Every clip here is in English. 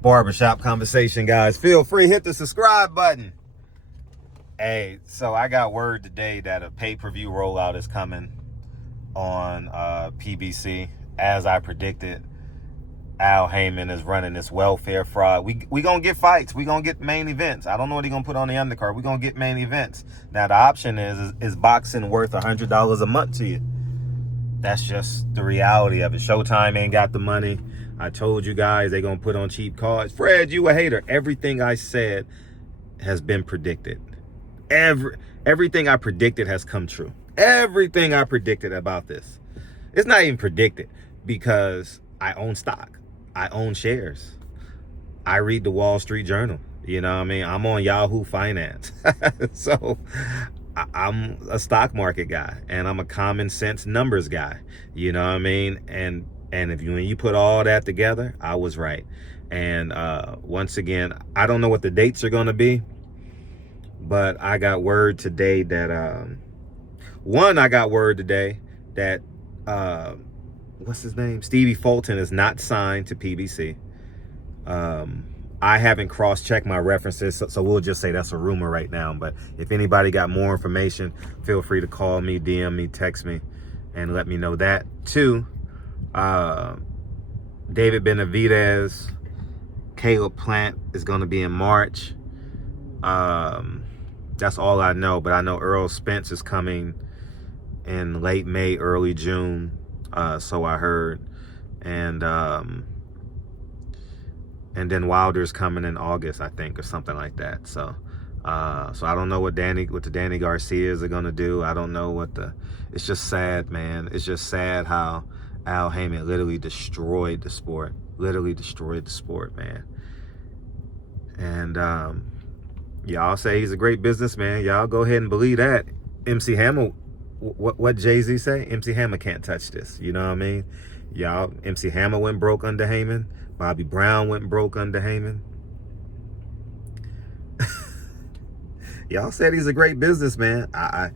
Barbershop conversation, guys. Feel free, hit the subscribe button. Hey, so I got word today that a pay-per-view rollout is coming on PBC. As I predicted, Al Haymon is running this welfare fraud. We gonna get fights. We gonna get main events. I don't know what he gonna put on the undercard. We gonna get main events. Now the option is boxing worth $100 a month to you? That's just the reality of it. Showtime ain't got the money. I told you guys they gonna put on cheap cards. Fred, you a hater. Everything I said has been predicted. Everything I predicted has come true. Everything I predicted about this. It's not even predicted because I own stock. I own shares. I read the Wall Street Journal. You know what I mean? I'm on Yahoo Finance. So I'm a stock market guy and I'm a common sense numbers guy. You know what I mean? And when you put all that together, I was right. And once again, I don't know what the dates are going to be, but I got word today that what's his name? Stevie Fulton is not signed to PBC. I haven't cross-checked my references, so we'll just say that's a rumor right now. But if anybody got more information, feel free to call me, DM me, text me, and let me know that. Two, David Benavidez, Caleb Plant is going to be in March. That's all I know, but I know Earl Spence is coming in late May, early June. So I heard, and then Wilder's coming in August, I think, or something like that. So I don't know what the Danny Garcias are gonna do. I don't know it's just sad, man. It's just sad how Al Haymon literally destroyed the sport. Literally destroyed the sport, man. And y'all say he's a great businessman. Y'all go ahead and believe that. MC Hammer. What Jay-Z say? MC Hammer can't touch this. You know what I mean? Y'all, MC Hammer went broke under Haymon. Bobby Brown went broke under Haymon. Y'all said he's a great businessman. I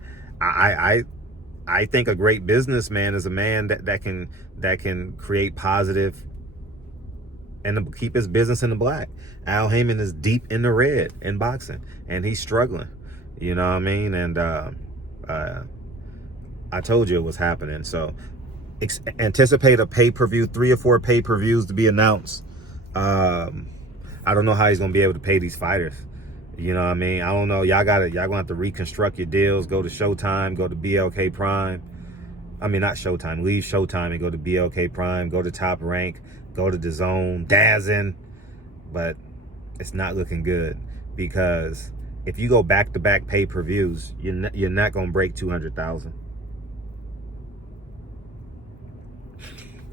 think a great businessman is a man that can create positive and keep his business in the black. Al Haymon is deep in the red in boxing, and he's struggling. You know what I mean? And I told you it was happening. So anticipate a pay-per-view, 3 or 4 pay-per-views to be announced. I don't know how he's gonna be able to pay these fighters. You know what I mean? I don't know. Y'all gonna have to reconstruct your deals. Go to Showtime, go to BLK Prime. I mean, not Showtime. Leave Showtime and go to BLK Prime. Go to Top Rank. Go to DAZN, DAZN. But it's not looking good because if you go back-to-back pay-per-views, you're not gonna break 200,000.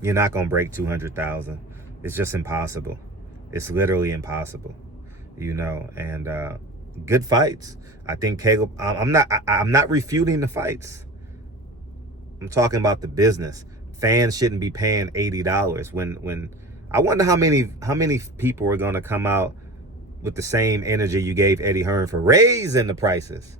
You're not going to break 200,000. It's just impossible. It's literally impossible, you know, and good fights. I think Caleb, I'm not refuting the fights. I'm talking about the business. Fans shouldn't be paying $80 when I wonder how many people are going to come out with the same energy you gave Eddie Hearn for raising the prices.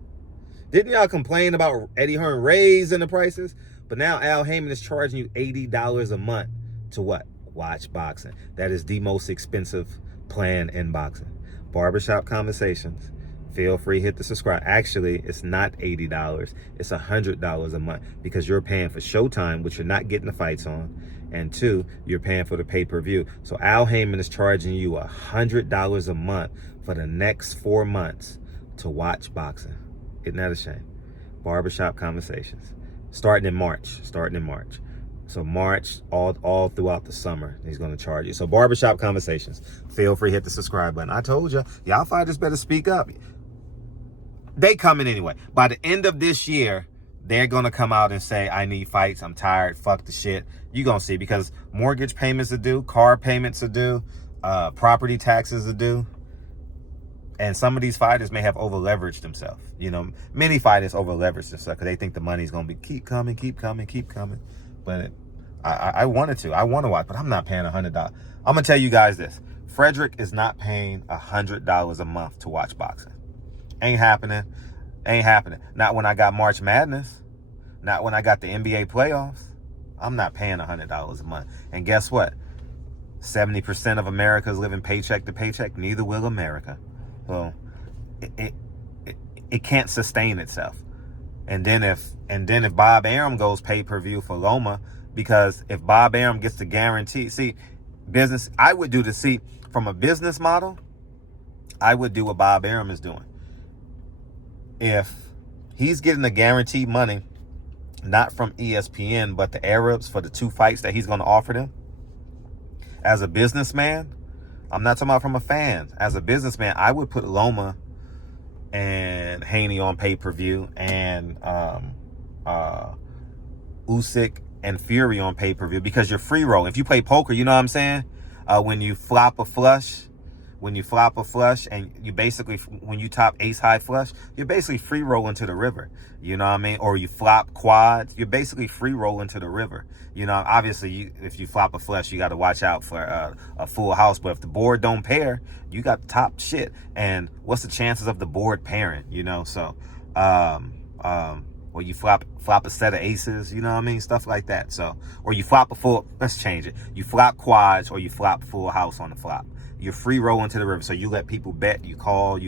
Didn't y'all complain about Eddie Hearn raising the prices? But now Al Haymon is charging you $80 a month to what? Watch boxing. That is the most expensive plan in boxing. Barbershop Conversations. Feel free, hit the subscribe. Actually, it's not $80. It's $100 a month because you're paying for Showtime, which you're not getting the fights on. And 2, you're paying for the pay-per-view. So Al Haymon is charging you $100 a month for the next 4 months to watch boxing. Isn't that a shame? Barbershop Conversations. Starting in March. So March, all throughout the summer, he's going to charge you. So Barbershop Conversations. Feel free, hit the subscribe button. I told you, y'all fighters better speak up. They coming anyway. By the end of this year, they're going to come out and say, I need fights. I'm tired. Fuck the shit. You're going to see because mortgage payments are due. Car payments are due. Property taxes are due. And some of these fighters may have over-leveraged themselves. You know, many fighters over-leverage themselves because they think the money's going to be keep coming. But I wanted to. I want to watch, but I'm not paying $100. I'm going to tell you guys this. Frederick is not paying $100 a month to watch boxing. Ain't happening. Not when I got March Madness. Not when I got the NBA playoffs. I'm not paying $100 a month. And guess what? 70% of America is living paycheck to paycheck. Neither will America. So it can't sustain itself. And then if Bob Arum goes pay-per-view for Loma, because if Bob Arum gets the guarantee, see, business, I would do from a business model, I would do what Bob Arum is doing. If he's getting the guaranteed money, not from ESPN, but the Arabs for the 2 fights that he's going to offer them, as a businessman, I'm not talking about from a fan. As a businessman, I would put Loma and Haney on pay-per-view, and Usyk and Fury on pay-per-view, because you're free rolling. If you play poker, you know what I'm saying? When you flop a flush, and you basically, when you top ace high flush, you're basically free rolling to the river. You know what I mean? Or you flop quads, you're basically free rolling to the river. You know, obviously, if you flop a flush, you got to watch out for a full house. But if the board don't pair, you got top shit. And what's the chances of the board pairing? You know, so or you flop a set of aces, you know what I mean? Stuff like that. So, or you flop let's change it. You flop quads, or you flop full house on the flop. You're free rolling to the river. So you let people bet, you call.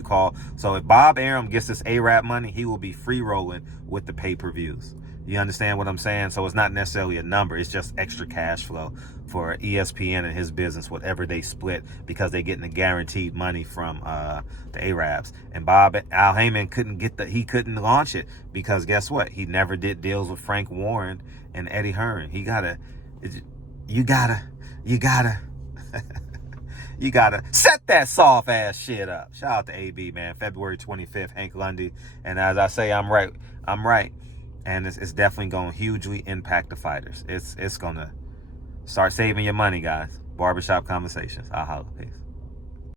So if Bob Arum gets this Arab money, he will be free rolling with the pay-per-views. You understand what I'm saying? So it's not necessarily a number. It's just extra cash flow for ESPN and his business, whatever they split, because they're getting the guaranteed money from the Arabs. And Al Haymon couldn't launch it, because guess what? He never did deals with Frank Warren and Eddie Hearn. You gotta you gotta set that soft ass shit up. Shout out to AB, man. February 25th, Hank Lundy. And as I say, I'm right. And it's definitely going to hugely impact the fighters. It's going to start saving your money, guys. Barbershop Conversations. I'll holla. Peace.